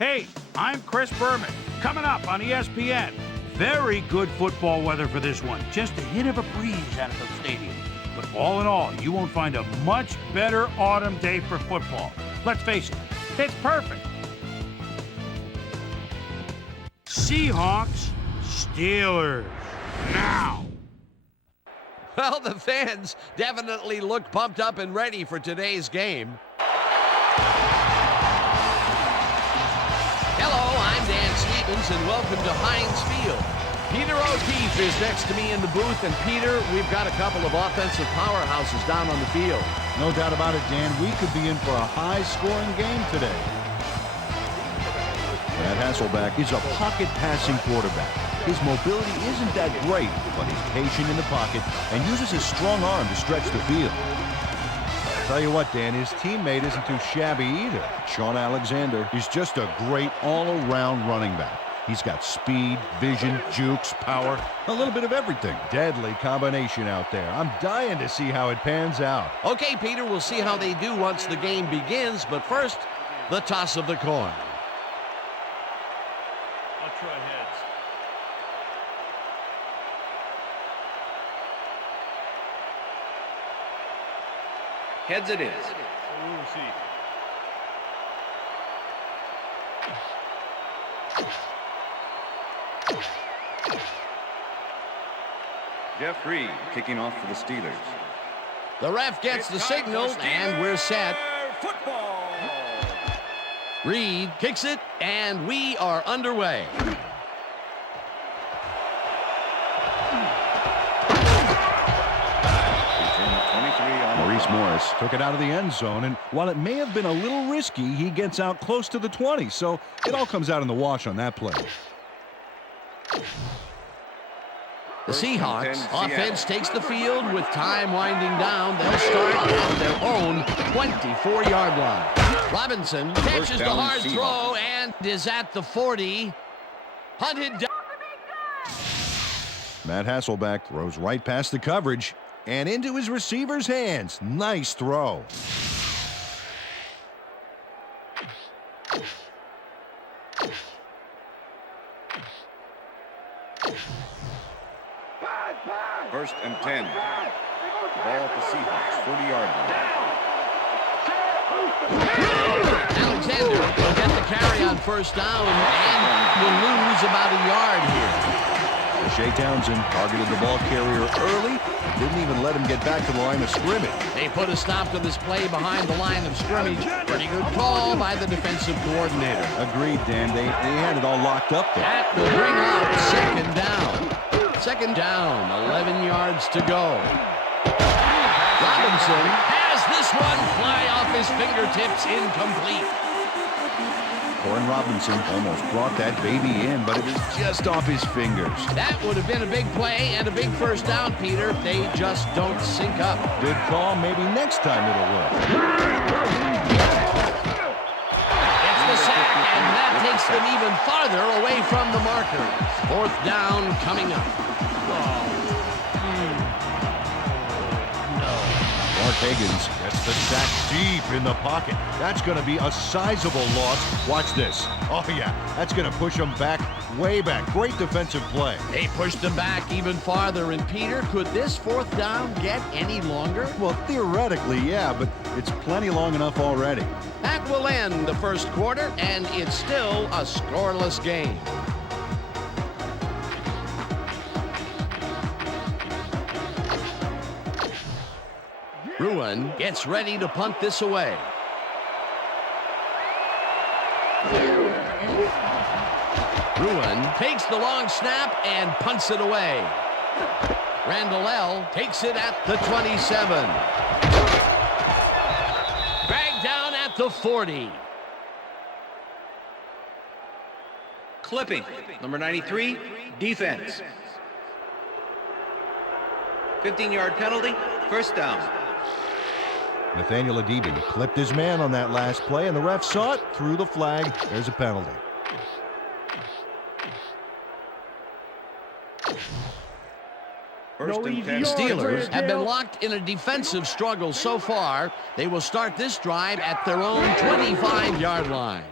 Hey, I'm Chris Berman. Coming up on ESPN. Very good football weather for this one. Just a hint of a breeze out of the stadium. But all in all, you won't find a much better autumn day for football. Let's face it, it's perfect. Seahawks, Steelers. Now. Well, the fans definitely look pumped up and ready for today's game. Hello, I'm Dan Stevens, and welcome to Heinz Field. Peter O'Keefe is next to me in the booth, and Peter, we've got a couple of offensive powerhouses down on the field. No doubt about it, Dan. We could be in for a high-scoring game today. Matt Hasselbeck is a pocket-passing quarterback. His mobility isn't that great, but he's patient in the pocket and uses his strong arm to stretch the field. I'll tell you what, Dan, his teammate isn't too shabby either. Sean Alexander is just a great all-around running back. He's got speed, vision, jukes, power, a little bit of everything. Deadly combination out there. I'm dying to see how it pans out. Okay, Peter, we'll see how they do once the game begins, but first, the toss of the coin. I'll try heads. Heads it is. We'll see. Jeff Reed kicking off for the Steelers. The ref gets the signal, and we're set. Football. Reed kicks it, and we are underway. Maurice Morris took it out of the end zone, and while it may have been a little risky, he gets out close to the 20, so it all comes out in the wash on that play. The Seahawks offense takes the field with time winding down. They'll start at their own 24-yard line. Robinson catches the hard throw and is at the 40. Hunted down. Matt Hasselbeck throws right past the coverage and into his receiver's hands. Nice throw. First and 10. Ball at the Seahawks, 40-yard line. Alexander will get the carry on first down and will lose about a yard here. Shea Townsend targeted the ball carrier early. Didn't even let him get back to the line of scrimmage. They put a stop to this play behind the line of scrimmage. Pretty good call by the defensive coordinator. Agreed, Dan. They had it all locked up there. That will bring up second down. Second down, 11 yards to go. Robinson has this one fly off his fingertips, incomplete. Corin Robinson almost brought that baby in, but it was just off his fingers. That would have been a big play and a big first down, Peter. They just don't sync up. Good call. Maybe next time it'll work. It's the sack, and that takes them even farther away from the marker. Fourth down coming up. Mark Higgins gets the sack deep in the pocket. That's going to be a sizable loss. Watch this. Oh, yeah. That's going to push them back, way back. Great defensive play. They pushed them back even farther. And, Peter, could this fourth down get any longer? Well, theoretically, yeah, but it's plenty long enough already. That will end the first quarter, and it's still a scoreless game. Ruin gets ready to punt this away. Ruin takes the long snap and punts it away. Randall L. takes it at the 27. Dragged down at the 40. Clipping, number 93, defense. 15-yard penalty, first down. Nathaniel Adebe clipped his man on that last play, and the ref saw it, threw the flag. There's a penalty. The Steelers have been locked in a defensive struggle so far. They will start this drive at their own 25-yard line.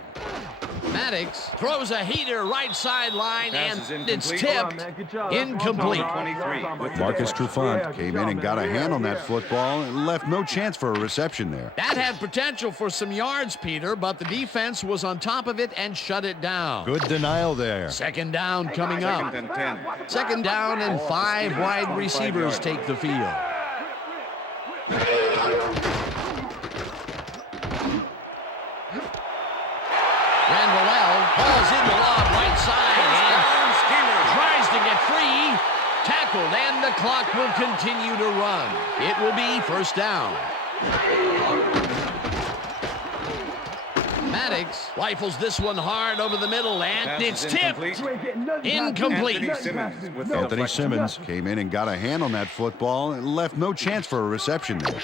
Maddox throws a heater right sideline, Pass and is it's incomplete. tipped. Incomplete. 23. Marcus Trufant came in and got a hand on that football and left no chance for a reception there. That had potential for some yards, Peter, but the defense was on top of it and shut it down. Good denial there. Second down coming up. Second and 10. Second down, and 5 wide receivers take the field. Randall falls in the lob right side and tries to get free. Tackled, and the clock will continue to run. It will be first down. Maddox rifles this one hard over the middle, and Pass it's is tipped. Incomplete. Anthony Simmons came in and got a hand on that football and left no chance for a reception there.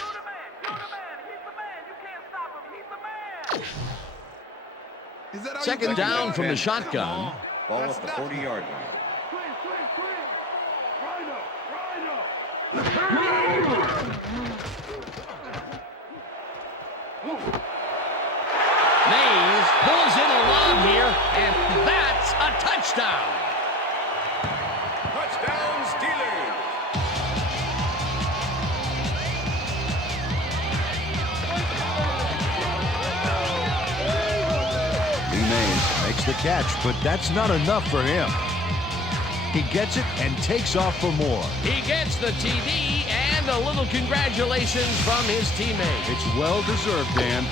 Second down from the shotgun. Ball at the 40-yard line. Mays pulls in a lob here, and that's a touchdown. Touchdown, Steelers. Mays makes the catch, but that's not enough for him. He gets it and takes off for more. He gets the TD and a little congratulations from his teammate. It's well deserved, Dan.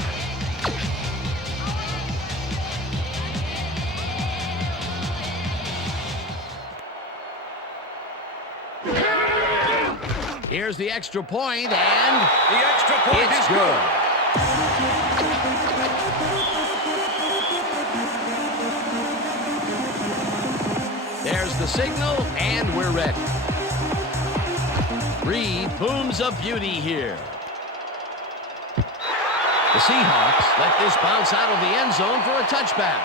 Here's the extra point, and The extra point it's is good. There's the signal, and we're ready. Reed booms a beauty here. The Seahawks let this bounce out of the end zone for a touchback.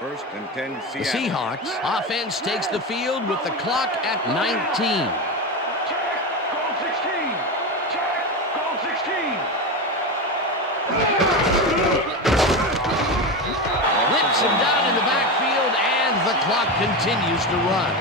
First and 10, The Seattle. Seahawks offense takes the field with the clock at 19. Whips him down in the backfield, and the clock continues to run.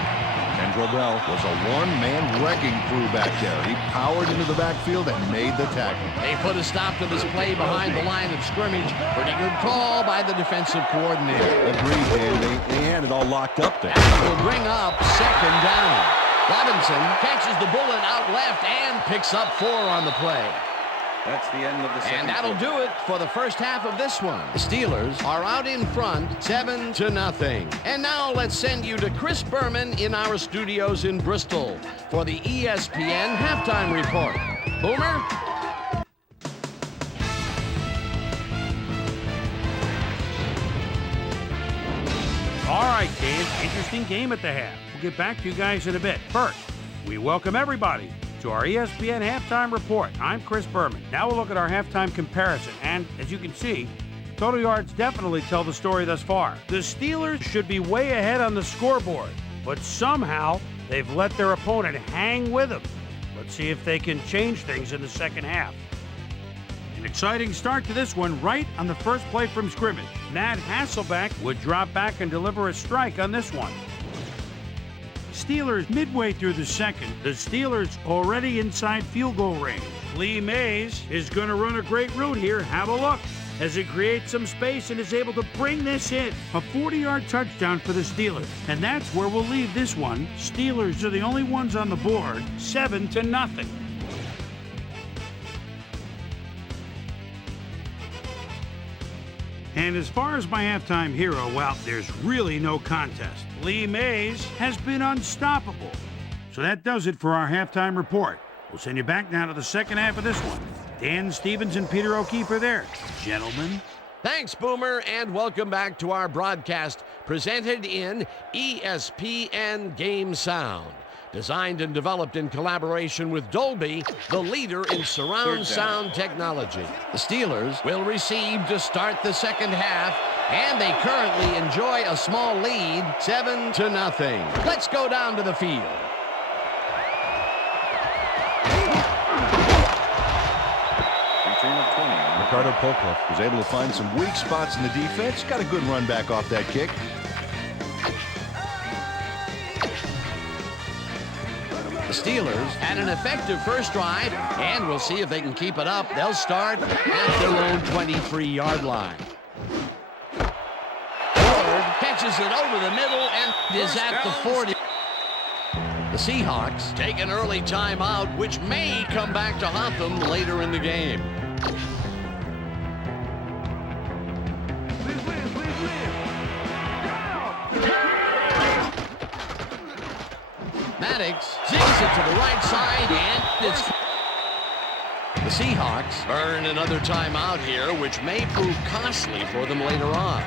Kendrell Bell was a one-man wrecking crew back there. He powered into the backfield and made the tackle. They put a stop to this play behind the line of scrimmage. Pretty good call by the defensive coordinator. Agreed, Dan. They had it all locked up there. That will bring up second down. Robinson catches the bullet out left and picks up 4 on the play. That's the end of the second And that'll quarter. do it for the first half of this one. The Steelers are out in front, 7-0. And now let's send you to Chris Berman in our studios in Bristol for the ESPN halftime report. Boomer? All right, Dave, interesting game at the half. We'll get back to you guys in a bit. First, we welcome everybody to our ESPN halftime report. I'm Chris Berman. Now we'll look at our halftime comparison. And as you can see, total yards definitely tell the story thus far. The Steelers should be way ahead on the scoreboard, but somehow they've let their opponent hang with them. Let's see if they can change things in the second half. An exciting start to this one right on the first play from scrimmage. Nat Hasselbeck would drop back and deliver a strike on this one. Steelers midway through the second. The Steelers already inside field goal range. Lee Mays is going to run a great route here. Have a look as he creates some space and is able to bring this in. A 40-yard touchdown for the Steelers. And that's where we'll leave this one. Steelers are the only ones on the board, 7-0. And as far as my halftime hero, well, there's really no contest. Lee Mays has been unstoppable. So that does it for our halftime report. We'll send you back now to the second half of this one. Dan Stevens and Peter O'Keefe are there. Gentlemen. Thanks, Boomer, and welcome back to our broadcast presented in ESPN Game Sound. Designed and developed in collaboration with Dolby, the leader in surround sound technology. The Steelers will receive to start the second half, and they currently enjoy a small lead, 7-0. Let's go down to the field. Carter Polkler was able to find some weak spots in the defense. Got a good run back off that kick. The Steelers had an effective first drive, and we'll see if they can keep it up. They'll start at their own 23-yard line. Ford catches it over the middle and is at the 40. The Seahawks take an early timeout, which may come back to haunt them later in the game. Maddox zigs it to the right side, and it's... The Seahawks earn another timeout here, which may prove costly for them later on.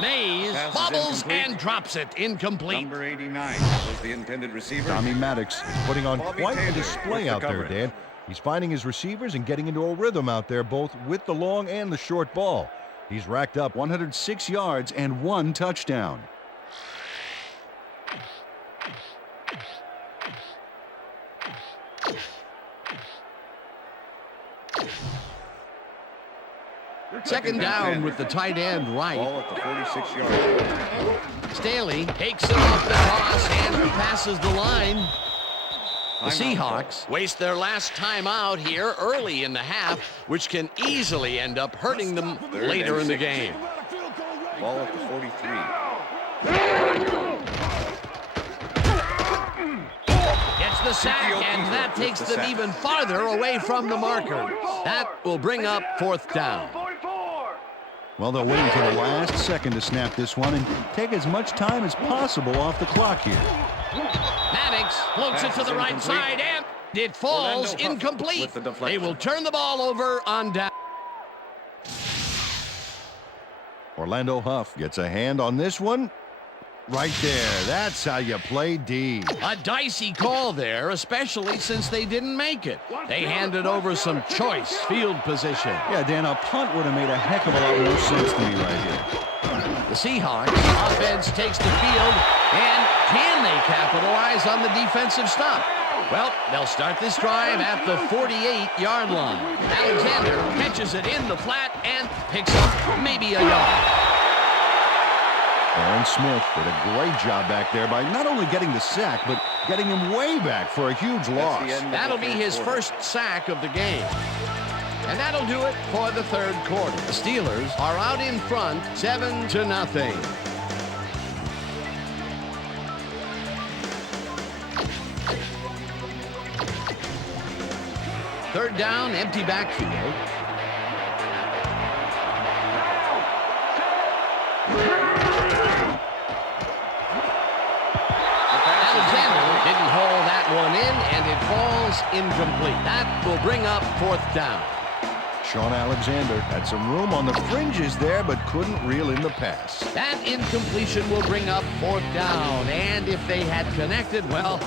Mays bobbles and drops it. Incomplete. Number 89 was the intended receiver. Tommy Maddox putting on Bobby quite a Taylor display with out the there, coverage. Dan. He's finding his receivers and getting into a rhythm out there, both with the long and the short ball. He's racked up 106 yards and 1 touchdown. Second down with the tight end right. Ball at the 46-yard line. Staley takes it off the cross and passes the line. The Seahawks waste their last timeout here early in the half, which can easily end up hurting them later in the game. Ball at the 43. Gets the sack, and that takes them even farther away from the marker. That will bring up fourth down. Well, they'll wait until the last second to snap this one and take as much time as possible off the clock here. Maddox floats it to the right side, and it falls incomplete. They will turn the ball over on down. Orlando Huff gets a hand on this one. Right there. That's how you play D. A dicey call there, especially since they didn't make it. They handed over some choice field position. Yeah, Dan, a punt would have made a heck of a lot more sense to me right here. The Seahawks offense takes the field, and can they capitalize on the defensive stop? Well, they'll start this drive at the 48-yard line. Alexander catches it in the flat and picks up maybe a yard. Aaron Smith did a great job back there by not only getting the sack, but getting him way back for a huge loss. That'll be his first sack of the game. And that'll do it for the third quarter. The Steelers are out in front, 7-0. Third down, empty backfield. Didn't haul that one in, and it falls incomplete. That will bring up fourth down. Sean Alexander had some room on the fringes there, but couldn't reel in the pass. That incompletion will bring up fourth down, and if they had connected, well,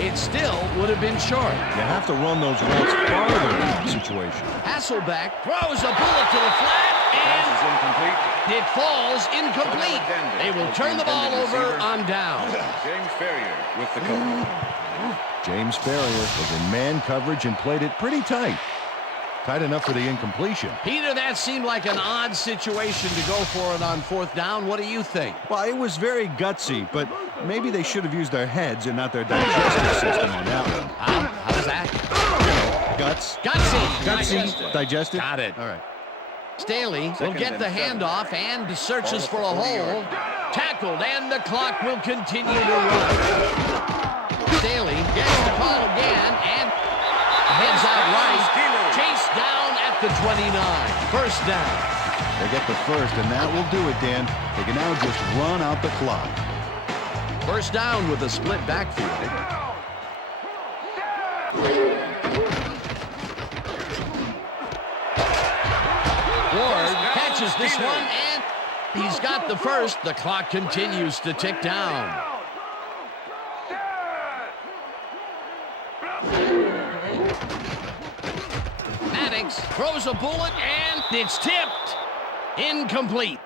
it still would have been short. You have to run those routes farther in that situation. Hasselbeck throws a bullet to the flat, and Pass is incomplete. it falls incomplete. They will turn the ball over on down. James Ferrier with the cover. James Ferrier was in man coverage and played it pretty tight. Tight enough for the incompletion. Peter, that seemed like an odd situation to go for it on fourth down. What do you think? Well, it was very gutsy, but maybe they should have used their heads and not their digestive system on that one. How's that? Guts. Gutsy. Digestive. Got it. All right. Staley will get the handoff and searches for a hole. Tackled, and the clock will continue to run. Staley gets the call again and heads out right. Chased down at the 29. First down. They get the first, and that will do it, Dan. They can now just run out the clock. First down with a split backfield. Ward catches this one, and he's got the first. The clock continues to tick down. Maddox throws a bullet, and it's tipped. Incomplete.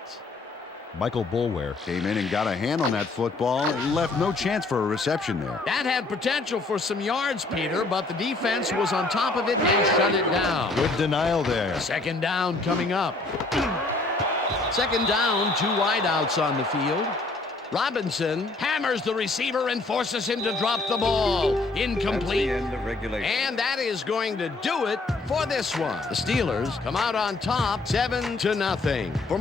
Michael Boulware came in and got a hand on that football and left no chance for a reception there. That had potential for some yards, Peter, but the defense was on top of it and shut it down. Good denial there. Second down coming up. Second down, 2 wideouts on the field. Robinson hammers the receiver and forces him to drop the ball. Incomplete. That's the end of regulation. And that is going to do it for this one. The Steelers come out on top 7-0. For